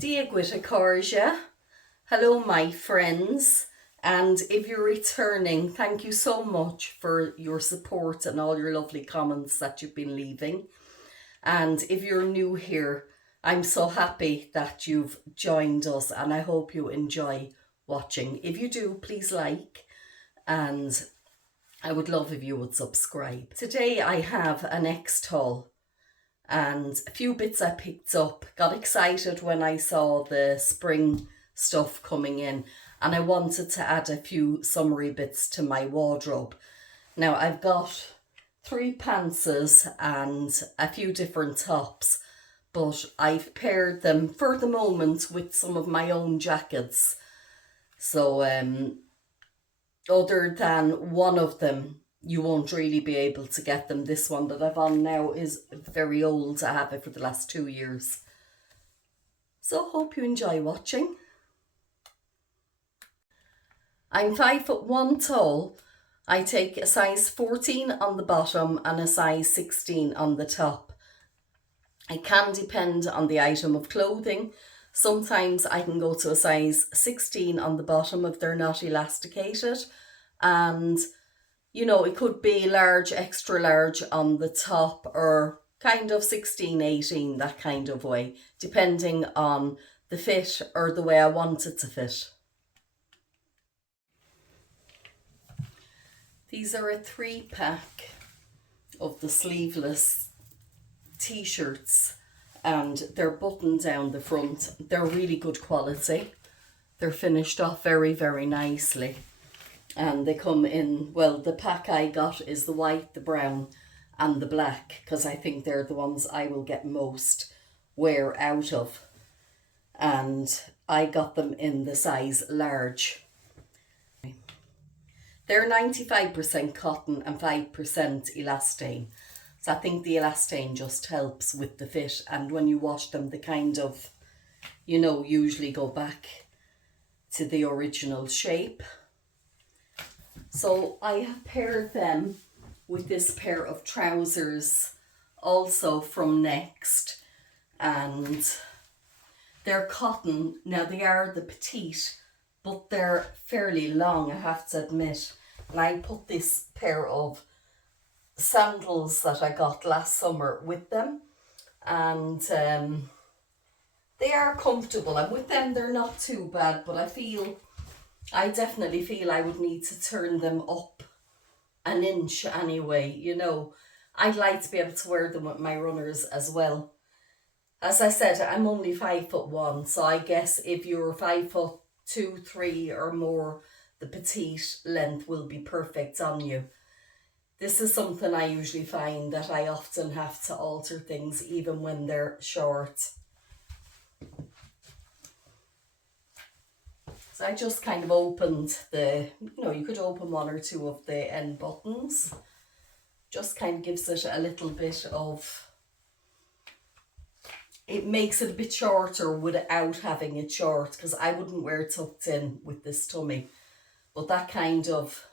Diagwita Corja. Hello, my friends. And if you're returning, thank you so much for your support and all your lovely comments that you've been leaving. And if you're new here, I'm so happy that you've joined us and I hope you enjoy watching. If you do, please like, and I would love if you would subscribe. Today I have an next haul and a few bits I picked up. Got excited when I saw the spring stuff coming in and I wanted to add a few summery bits to my wardrobe. Now I've got 3 pantses and a few different tops, but I've paired them for the moment with some of my own jackets. So other than one of them, you won't really be able to get them. This one that I've on now is very old. I have it for the last 2 years. So hope you enjoy watching. I'm 5'1" tall. I take a size 14 on the bottom and a size 16 on the top. It can depend on the item of clothing. Sometimes I can go to a size 16 on the bottom if they're not elasticated, and you know, it could be large, extra large on the top, or kind of 16, 18, that kind of way, depending on the fit or the way I want it to fit. These are a 3-pack of the sleeveless t-shirts and they're buttoned down the front. They're really good quality. They're finished off very, very nicely. And they come in, well, the pack I got is the white, the brown and the black, because I think they're the ones I will get most wear out of. And I got them in the size large. They're 95% cotton and 5% elastane. So I think the elastane just helps with the fit, and when you wash them they kind of, you know, usually go back to the original shape. So I have paired them with this pair of trousers also from Next, and they're cotton. Now they are the petite, but they're fairly long, I have to admit. And I put this pair of sandals that I got last summer with them, and they are comfortable, and with them they're not too bad, but I definitely feel I would need to turn them up an inch anyway, you know. I'd like to be able to wear them with my runners as well. As I said, I'm only 5'1", so I guess if you're 5'2", 3 or more, the petite length will be perfect on you. This is something I usually find that I often have to alter things even when they're short. So I just kind of opened you could open 1 or 2 of the end buttons. Just kind of gives it a little bit of, it makes it a bit shorter without having it short, because I wouldn't wear it tucked in with this tummy. But that kind of,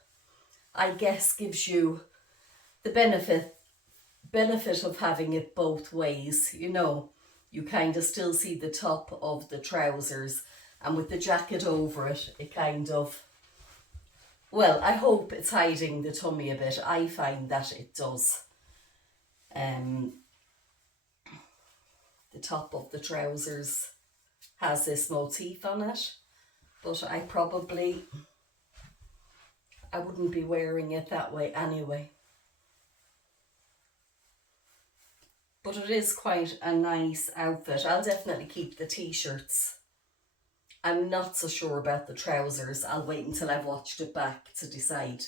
I guess, gives you the benefit of having it both ways, you know. You kind of still see the top of the trousers, and with the jacket over it, it kind of, well, I hope it's hiding the tummy a bit. I find that it does. The top of the trousers has this motif on it, but I wouldn't be wearing it that way anyway. But it is quite a nice outfit. I'll definitely keep the t-shirts. I'm not so sure about the trousers. I'll wait until I've watched it back to decide.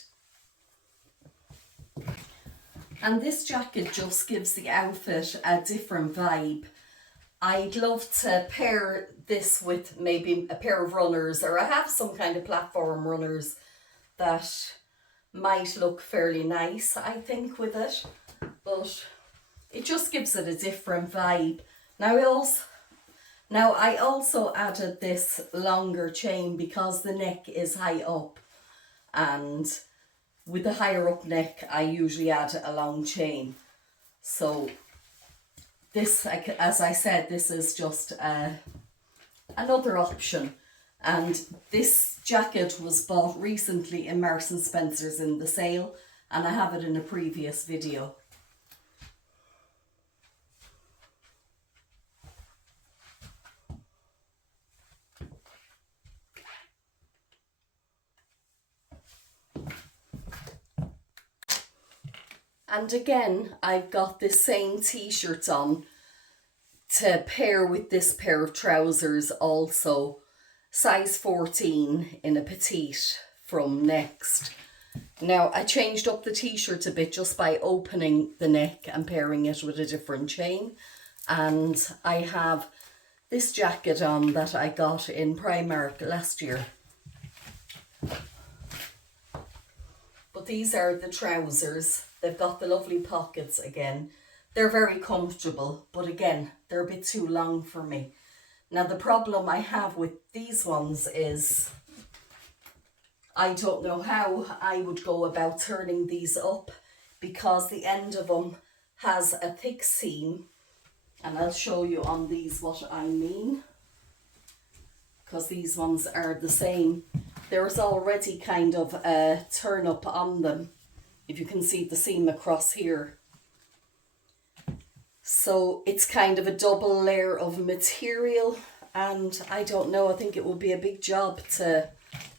And this jacket just gives the outfit a different vibe. I'd love to pair this with maybe a pair of runners, or I have some kind of platform runners that might look fairly nice, I think, with it. But it just gives it a different vibe. Now I also added this longer chain because the neck is high up, and with the higher up neck I usually add a long chain. So this, as I said, this is just a another option. And this jacket was bought recently in Marks and Spencer's in the sale, and I have it in a previous video. And again, I've got this same t-shirt on to pair with this pair of trousers also. Size 14 in a petite from Next. Now, I changed up the t-shirt a bit just by opening the neck and pairing it with a different chain. And I have this jacket on that I got in Primark last year. But these are the trousers. They've got the lovely pockets again. They're very comfortable, but again, they're a bit too long for me. Now, the problem I have with these ones is I don't know how I would go about turning these up, because the end of them has a thick seam, and I'll show you on these what I mean, because these ones are the same. There's already kind of a turn up on them, if you can see the seam across here. So it's kind of a double layer of material, and I don't know, I think it would be a big job to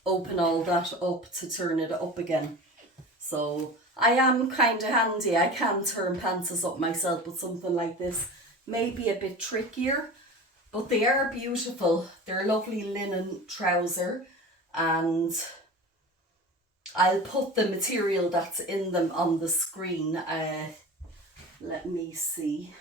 open all that up to turn it up again. So I am kind of handy, I can turn pants up myself, but something like this may be a bit trickier. But they are beautiful, they're a lovely linen trouser, and I'll put the material that's in them on the screen. Let me see.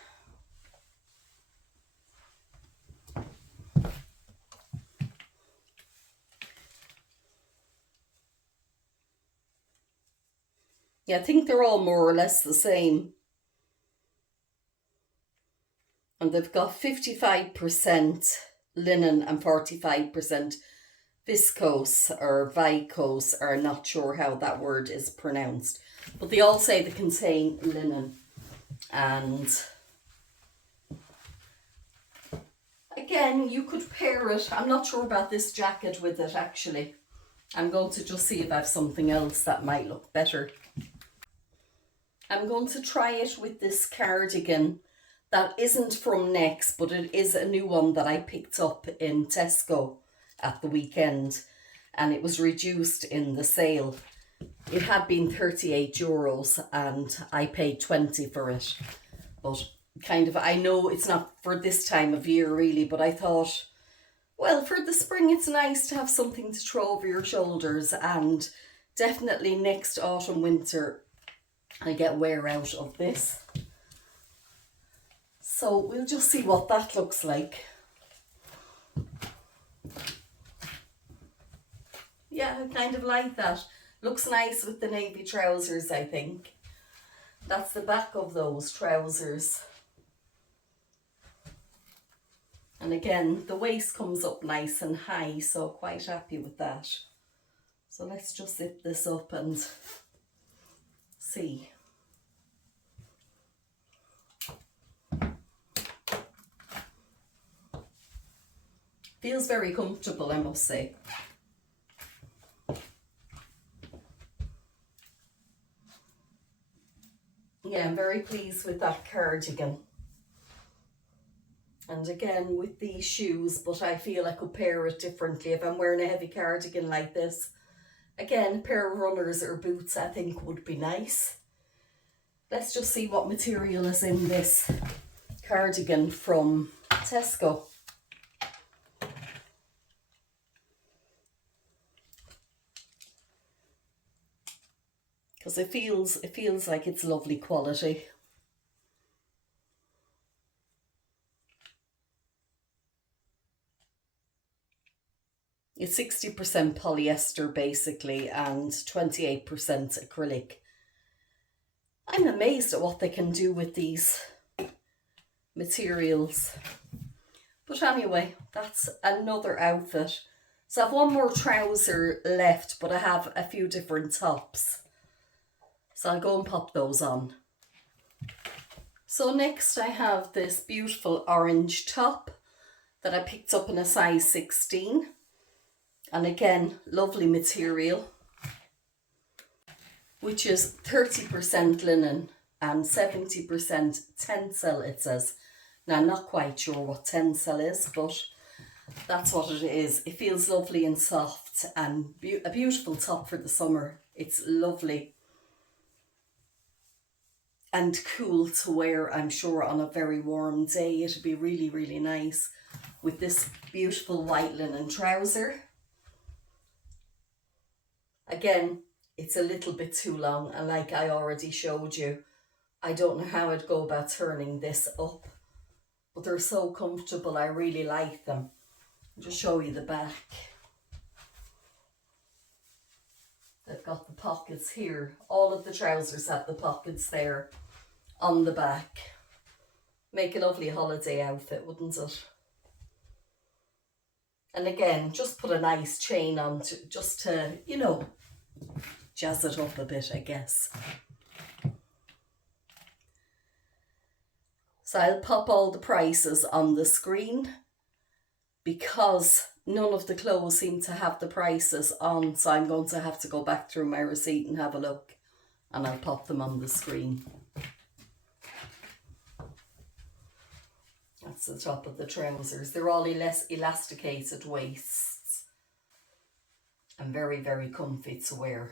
Yeah, I think they're all more or less the same. And they've got 55% linen and 45% viscose or vicose, or not sure how that word is pronounced. But they all say they contain linen. And again, you could pair it. I'm not sure about this jacket with it actually. I'm going to just see if I have something else that might look better. I'm going to try it with this cardigan that isn't from Next, but it is a new one that I picked up in Tesco at the weekend, and it was reduced in the sale. It had been €38 and I paid 20 for it. But kind of, I know it's not for this time of year really, but I thought, well, for the spring it's nice to have something to throw over your shoulders, and definitely next autumn winter I get wear out of this. So we'll just see what that looks like. Yeah, I kind of like that. Looks nice with the navy trousers, I think. That's the back of those trousers. And again, the waist comes up nice and high, so quite happy with that. So let's just zip this up and see. Feels very comfortable, I must say. Yeah, I'm very pleased with that cardigan. And again, with these shoes, but I feel I could pair it differently if I'm wearing a heavy cardigan like this. Again, a pair of runners or boots I think would be nice. Let's just see what material is in this cardigan from Tesco. Because it feels like it's lovely quality. It's 60% polyester basically and 28% acrylic. I'm amazed at what they can do with these materials. But anyway, that's another outfit. So I have one more trouser left, but I have a few different tops. So I'll go and pop those on. So next I have this beautiful orange top. that I picked up in a size 16. And again, lovely material, which is 30% linen and 70% tencel, it says. Now, I'm not quite sure what tencel is, but that's what it is. It feels lovely and soft and a beautiful top for the summer. It's lovely and cool to wear, I'm sure, on a very warm day. It'd be really, really nice with this beautiful white linen trouser. Again, it's a little bit too long, and like I already showed you, I don't know how I'd go about turning this up, but they're so comfortable. I really like them. I'll just show you the back. They've got the pockets here. All of the trousers have the pockets there on the back. Make a lovely holiday outfit, wouldn't it? And again, just put a nice chain on just to, you know, jazz it up a bit, I guess. So I'll pop all the prices on the screen because none of the clothes seem to have the prices on. So I'm going to have to go back through my receipt and have a look, and I'll pop them on the screen. That's the top of the trousers. They're all elasticated waists and very, very comfy to wear.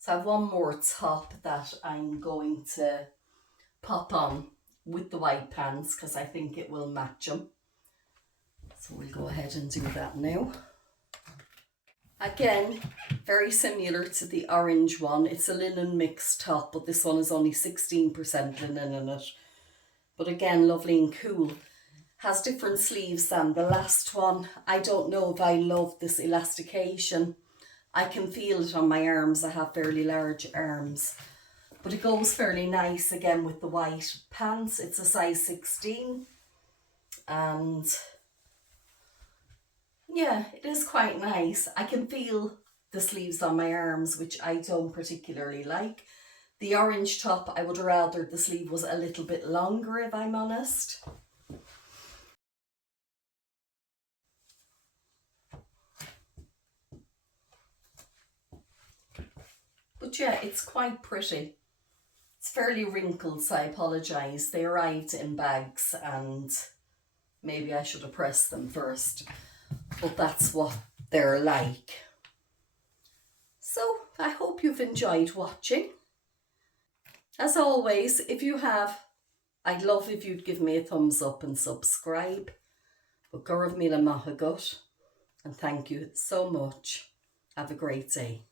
So I have one more top that I'm going to pop on with the white pants because I think it will match them. So we'll go ahead and do that now. Again, very similar to the orange one. It's a linen mixed top, but this one is only 16% linen in it. But again, lovely and cool. Has different sleeves than the last one. I don't know if I love this elastication. I can feel it on my arms. I have fairly large arms. But it goes fairly nice again with the white pants. It's a size 16. And yeah, it is quite nice. I can feel the sleeves on my arms, which I don't particularly like. The orange top, I would rather the sleeve was a little bit longer, if I'm honest. But yeah, it's quite pretty. It's fairly wrinkled, so I apologise. They arrived in bags and maybe I should have pressed them first. But that's what they're like. So I hope you've enjoyed watching. As always, if you have, I'd love if you'd give me a thumbs up and subscribe. But Gurav Mila Mahagut, and thank you so much. Have a great day.